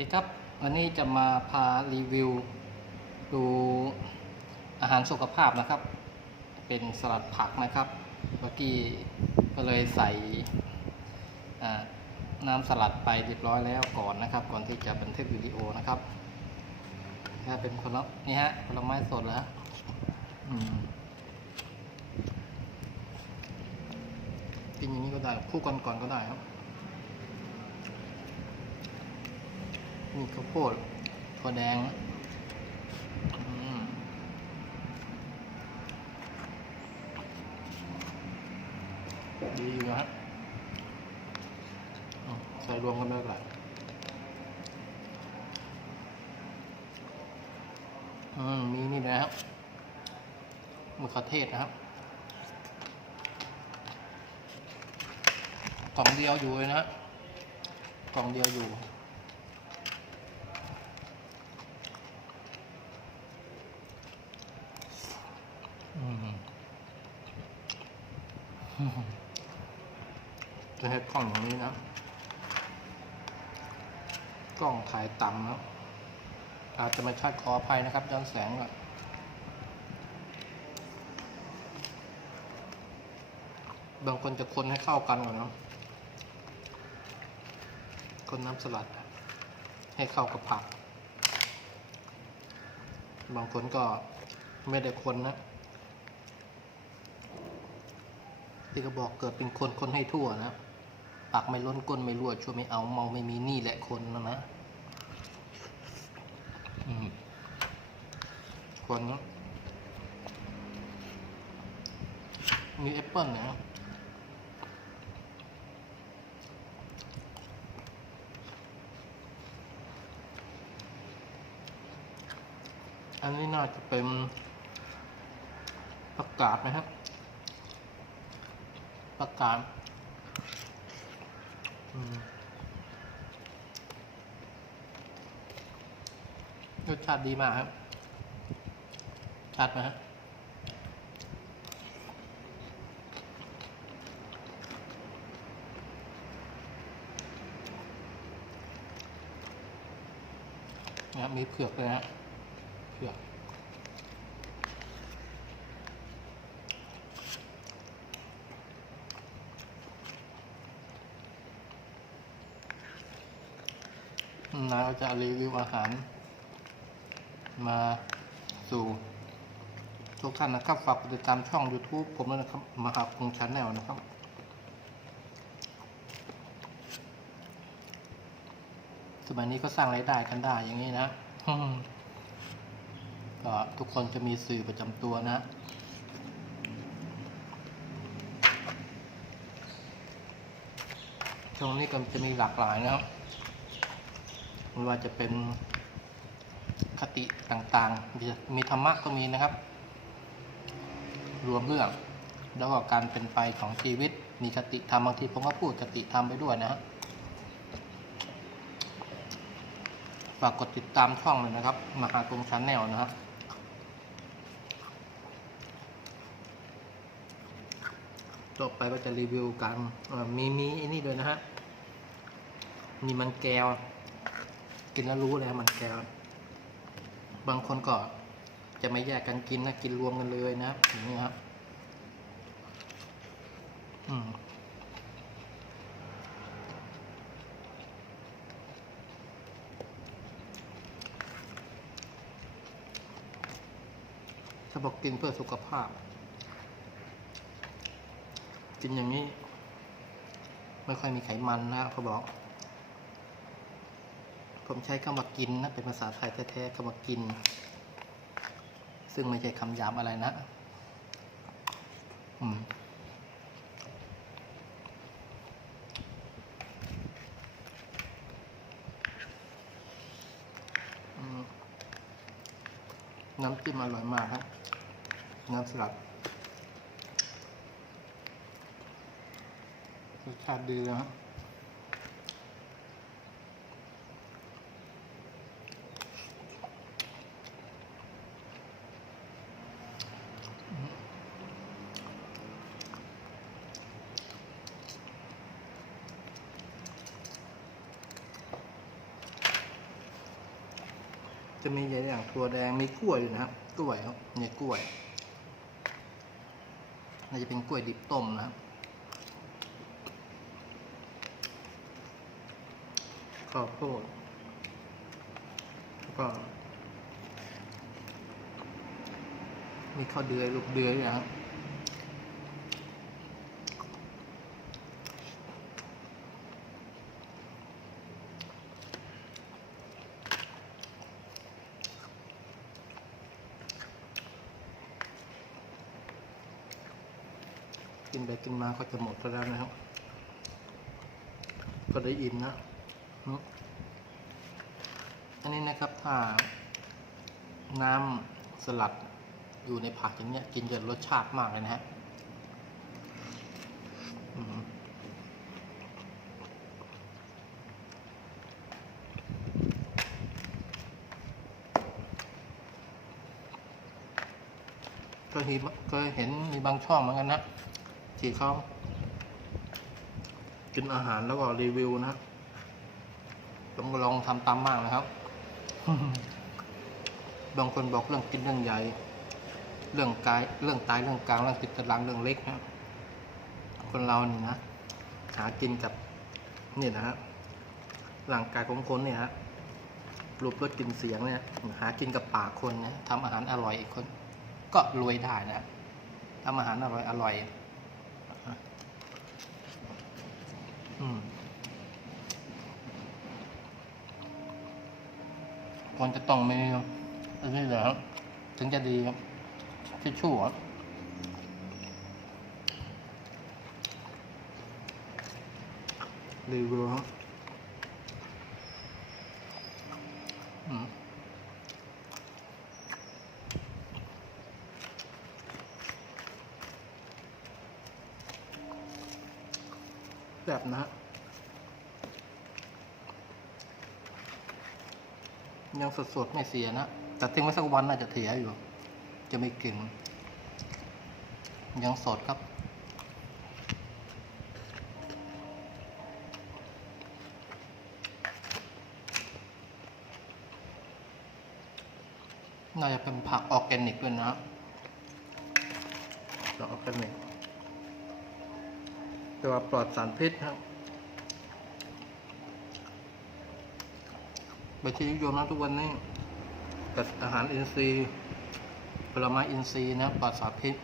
ดีครับ วันนี้จะมาพารีวิว ดูอาหารสุขภาพนะครับ เป็นสลัดผักนะครับ เมื่อกี้ก็เลยใส่น้ำสลัดไปเรียบร้อยแล้วก่อนนะครับ ก่อนที่จะบันทึกวิดีโอนะครับนี่เป็นผลนี่ฮะผลไม้สดแล้วกินอย่างนี้ก็ได้คู่กันก่อนก็ได้ครับ มีข้าวโพดถั่วแดงดีอยู่นะฮะใส่รวมกันเลยก่อนอืมมีนี่นะครับมะเขือเทศนะครับกล่องเดียวอยู่เลยนะ กล่องเดียวอยู่ จะให้กล้องอย่างนี้นะ กล้องถ่ายต่ำนะอาจจะไม่ชัดขออภัยนะครับย้อนแสงก่อนบางคนจะคนให้เข้ากันก่อนนะคนน้ำสลัด ให้เข้ากับผัก บางคนก็ไม่ได้คนนะ ที่ก็บอกเกิดเป็นคนคนให้ทั่วนะปากไม่ล้นก้นไม่รั่วช่วยไม่เอาเมาไม่มีนี่แหละคนนะนะคนมีแอปเปิลนะอันนี้น่าจะเป็นประกาศนะครับ ประกาอืมรสชาติดีมากครับ ชัดไหมฮะนะครับมีเผือกเลยนะเผือก นะเราจะรีวิวอาหาร มาสู่ทุกท่านนะครับ ฝากติดตามช่อง YouTube ผมด้วยนะครับ มหาคงชาแนลนะครับ สมัยนี้ก็สร้างรายได้กันได้อย่างนี้นะก็ทุกคนจะมีสื่อประจำตัวนะช่วงนี้ก็จะมีหลากหลายนะครับ ไม่ว่าจะเป็นคติต่างๆ มีธรรมะก็มีนะครับ รวมเรื่องแล้วก็การเป็นไปของชีวิต มีคติธรรมบางทีผมก็พูดคติธรรมไปด้วยนะฮะฝากกดติดตามช่องเลยนะครับ มหากรมชาแนลนะครับต่อไปก็จะรีวิวการมีมีไอ้นี่ด้วยนะฮะมีมันแก้ว กินแล้วรู้เลยมันแก้วบางคนก็จะไม่แยกกันกินนะกินรวมกันเลยนะอย่างนี้ครับอืมถ้าบอกกินเพื่อสุขภาพ กินอย่างนี้ ไม่ค่อยมีไขมันนะเขาบอก ผมใช้คำว่ากินนะ เป็นภาษาไทยแท้ๆคำว่ากิน ซึ่งไม่ใช่คำหยามอะไรนะอืมน้ำจิ้มอร่อยมากครับ น้ำสลัดรสชาติดีนะครับ จะมีอย่างถั่วแดงมีกล้วยอยู่นะครับ กล้วยครับมีกล้วยน่าจะเป็นกล้วยดิบต้มนะครับข้าวโพดแล้วก็มีข้าวเดือยลูกเดือยอยนะครับ กินไปกินมาก็จะหมดแล้วนะครับ ก็ได้อินนะอันนี้นะครับถ้าน้ำสลัดอยู่ในผักอย่างเงี้ยกินจะรสชาติมากเลยนะฮะอืมก็เห็นก็เห็นมีบางช่องเหมือนกันนะ ที่เขากินอาหารแล้วก็รีวิวนะต้องลองทำตามมากนะครับ บางคนบอกเรื่องกินเรื่องใหญ่ เรื่องกาย เรื่องตาย เรื่องกลาง เรื่องติดตาราง เรื่องเล็กนะคนเรานี่นะ หากินกับนี่นะฮะร่างกายของคนเนี่ยฮะรูปรสกลินเสียงเนี่ย หากินกับปากคนนะทำอาหารอร่อยอีกคน ก็รวยได้นะทำอาหารอร่อยอร่อย ควรจะต้องมีอันนี้เหรอครับถึงจะดีครับทิชชู่ครับรีวิวครับอืมแบบนะฮะ ยังสดๆ ไม่เสียนะ แต่ทิ้งไว้สักวันน่าจะเสียอยู่ จะไม่กลิ่นยังสดครับ น่าจะเป็นผักออร์แกนิกด้วยนะผักออร์แกนิกต่ว่าปลอดสารพิษครับ ไปที่นิยมนะทุกวันนี้แต่อาหารอินทรีย์ผลไม้อินทรีย์นะปลอดสารพิษ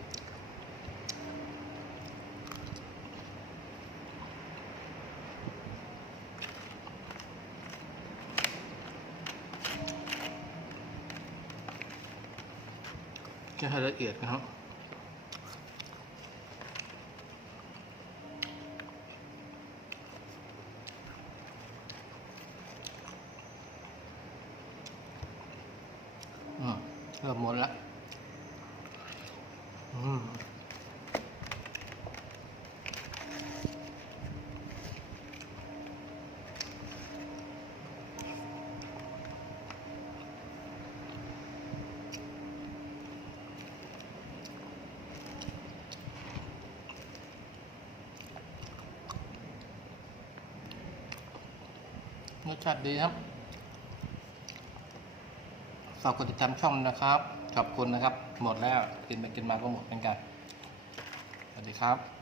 จะให้ละเอียดนะครับ อืมเริ่ม หมดละอืมรสชาติดีครับ ฝากกดติดตามช่องนะครับ ขอบคุณนะครับ หมดแล้วกินไปกินมาก็หมดเหมือนกัน สวัสดีครับ